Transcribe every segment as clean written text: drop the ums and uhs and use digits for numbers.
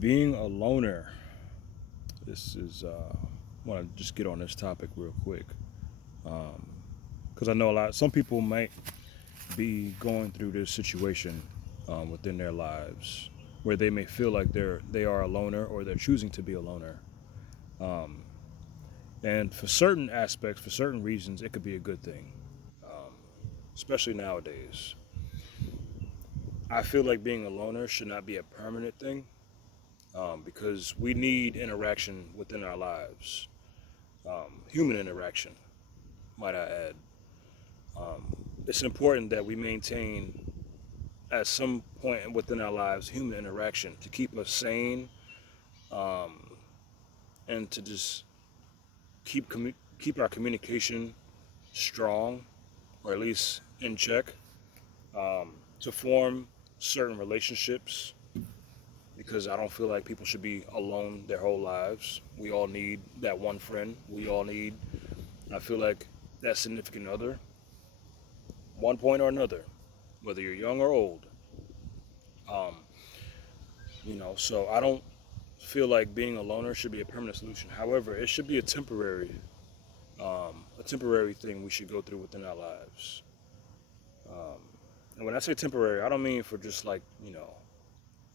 Being a loner. This is. I want to just get on this topic real quick because I know a lot. Some people might be going through this situation within their lives where they may feel like they are a loner or they're choosing to be a loner. Um, and for certain aspects, for certain reasons, it could be a good thing, especially nowadays. I feel like being a loner should not be a permanent thing because we need interaction within our lives, human interaction, might I add. It's important that we maintain, at some point within our lives, human interaction to keep us sane and to just keep our communication strong, or at least in check, to form certain relationships because I don't feel like people should be alone their whole lives. We all need that one friend. We all need, I feel like, that significant other, one point or another, whether you're young or old. Um, so I don't feel like being a loner should be a permanent solution. However, it should be a temporary thing we should go through within our lives. Um, and when I say temporary, I don't mean for just like,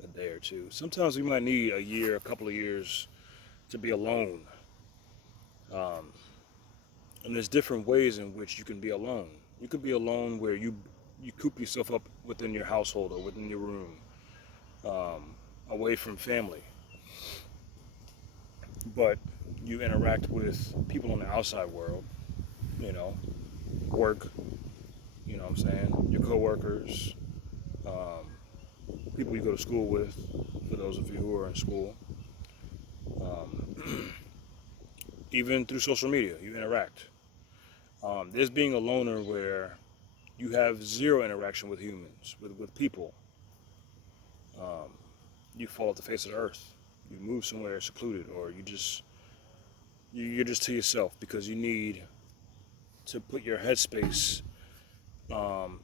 a day or two. Sometimes we might need a year, a couple of years to be alone. Um, and there's different ways in which you can be alone. You could be alone where you coop yourself up within your household or within your room, um, away from family, but you interact with people in the outside world. You know, work. You know what I'm saying? Your coworkers, um, people you go to school with. For those of you who are in school, um, even through social media, you interact. There's being a loner where you have zero interaction with humans, with people. Um, you fall off the face of the earth. You move somewhere secluded, or you're just to yourself because you need to put your headspace. Um,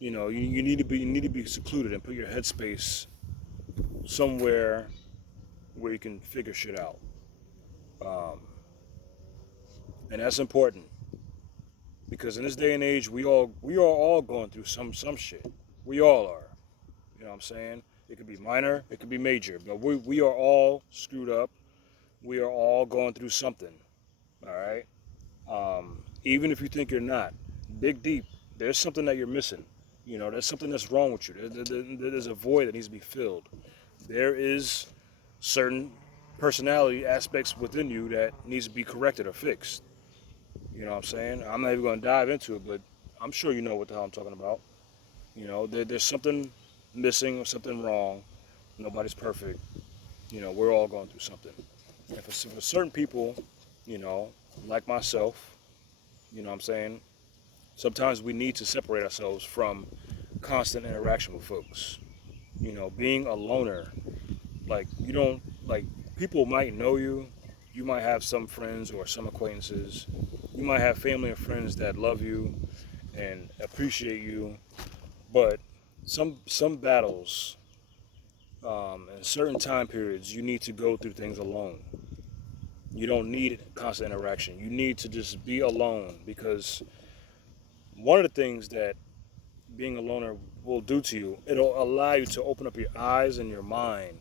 you need to be secluded and put your headspace somewhere where you can figure shit out. Um, and that's important because in this day and age, we are all going through some shit. We all are. You know what I'm saying? It could be minor, it could be major, but we are all screwed up. We are all going through something. All right. Even if you think you're not, dig deep. There's something that you're missing. There's something that's wrong with you. There's a void that needs to be filled. There is certain personality aspects within you that needs to be corrected or fixed. You know what I'm saying? I'm not even going to dive into it, but I'm sure you know what the hell I'm talking about. There's something missing or something wrong. Nobody's perfect. We're all going through something. And for certain people, you know, like myself, what I'm saying? Sometimes we need to separate ourselves from constant interaction with folks. Being a loner, like, you don't, like, people might know you. You might have some friends or some acquaintances. You might have family and friends that love you and appreciate you. But some battles, in certain time periods, you need to go through things alone. You don't need constant interaction. You need to just be alone because one of the things that being a loner will do to you, it'll allow you to open up your eyes and your mind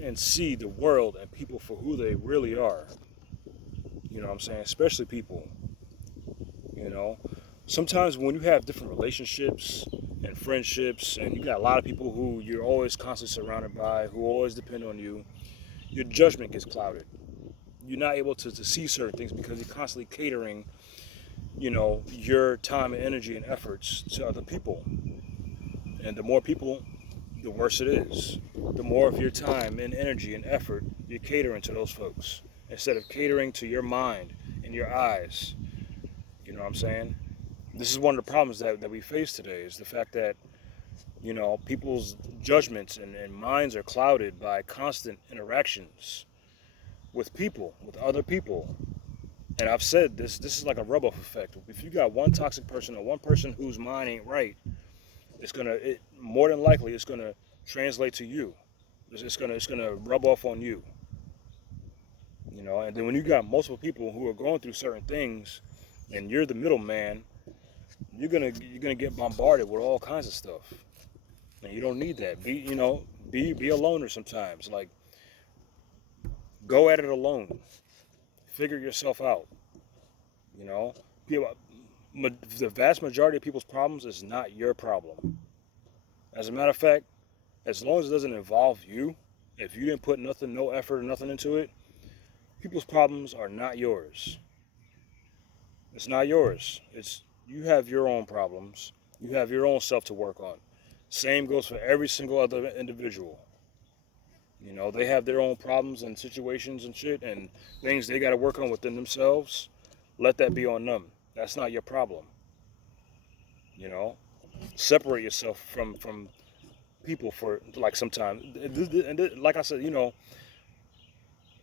and see the world and people for who they really are. You know what I'm saying? Especially people, you know. Sometimes when you have different relationships and friendships and you got a lot of people who you're always constantly surrounded by, who always depend on you, your judgment gets clouded. You're not able to see certain things because you're constantly catering, your time and energy and efforts to other people. And the more people, the worse it is. The more of your time and energy and effort you're catering to those folks instead of catering to your mind and your eyes. You know what I'm saying? This is one of the problems that we face today is the fact that, people's judgments and minds are clouded by constant interactions with people, with other people. And I've said this is like a rub-off effect. If you got one toxic person or one person whose mind ain't right, more than likely it's gonna translate to you. It's gonna rub off on you. You know, and then when you got multiple people who are going through certain things, and you're the middleman, you're gonna get bombarded with all kinds of stuff, and you don't need that. Be a loner sometimes. Like, go at it alone. Figure yourself out. You know, people, the vast majority of people's problems is not your problem. As a matter of fact, as long as it doesn't involve you, if you didn't put nothing, no effort or nothing into it, people's problems are not yours. It's not yours. It's you have your own problems. You have your own self to work on. Same goes for every single other individual. You know, they have their own problems and situations and shit and things they got to work on within themselves. Let that be on them. That's not your problem. You know, separate yourself from people for like sometimes. And like I said, a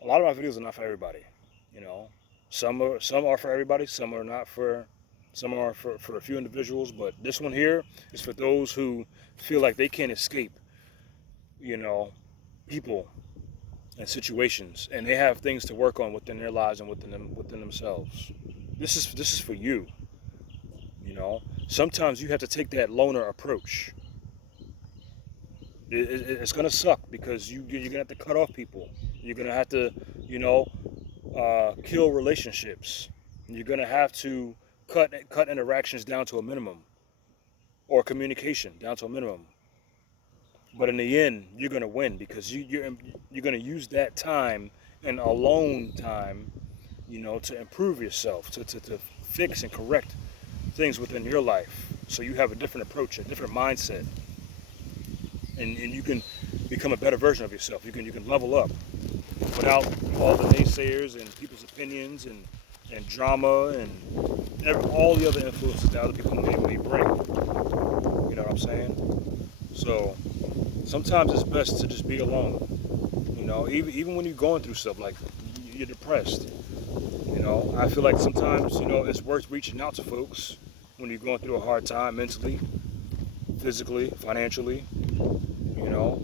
lot of my videos are not for everybody. You know, some are for everybody. Some are not for. Some are for a few individuals. But this one here is for those who feel like they can't escape. You know, people and situations, and they have things to work on within their lives and within themselves. This is for you. You know, sometimes you have to take that loner approach. It's gonna suck because you're gonna have to cut off people. You're gonna have to, kill relationships. You're gonna have to cut interactions down to a minimum, or communication down to a minimum. But in the end, you're gonna win because you're gonna use that time and alone time, to improve yourself, to fix and correct things within your life. So you have a different approach, a different mindset, and you can become a better version of yourself. You can level up without all the naysayers and people's opinions and drama and all the other influences that other people may bring. You know what I'm saying? So sometimes it's best to just be alone. Even when you're going through stuff like you're depressed. I feel like sometimes it's worth reaching out to folks when you're going through a hard time mentally, physically, financially. You know,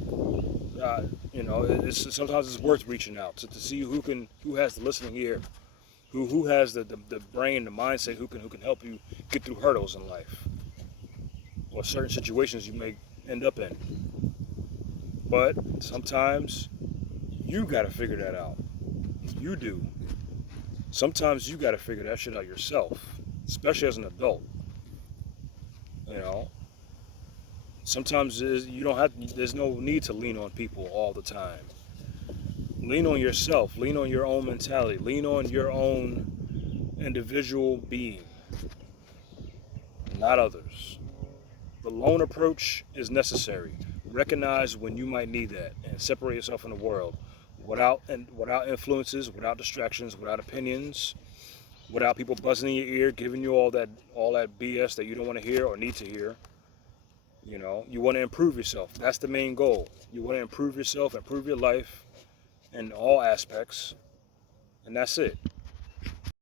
sometimes it's worth reaching out to see who has the listening ear, who has the brain, the mindset, who can help you get through hurdles in life or certain situations you may end up in. But sometimes you got to figure that out. You do. Sometimes you got to figure that shit out yourself, especially as an adult. Sometimes you don't have. There's no need to lean on people all the time. Lean on yourself. Lean on your own mentality. Lean on your own individual being, not others. The lone approach is necessary. Recognize when you might need that and separate yourself from the world without influences, without distractions, without opinions, without people buzzing in your ear, giving you all that BS that you don't want to hear or need to hear. You want to improve yourself. That's the main goal. You want to improve yourself, improve your life in all aspects, and that's it.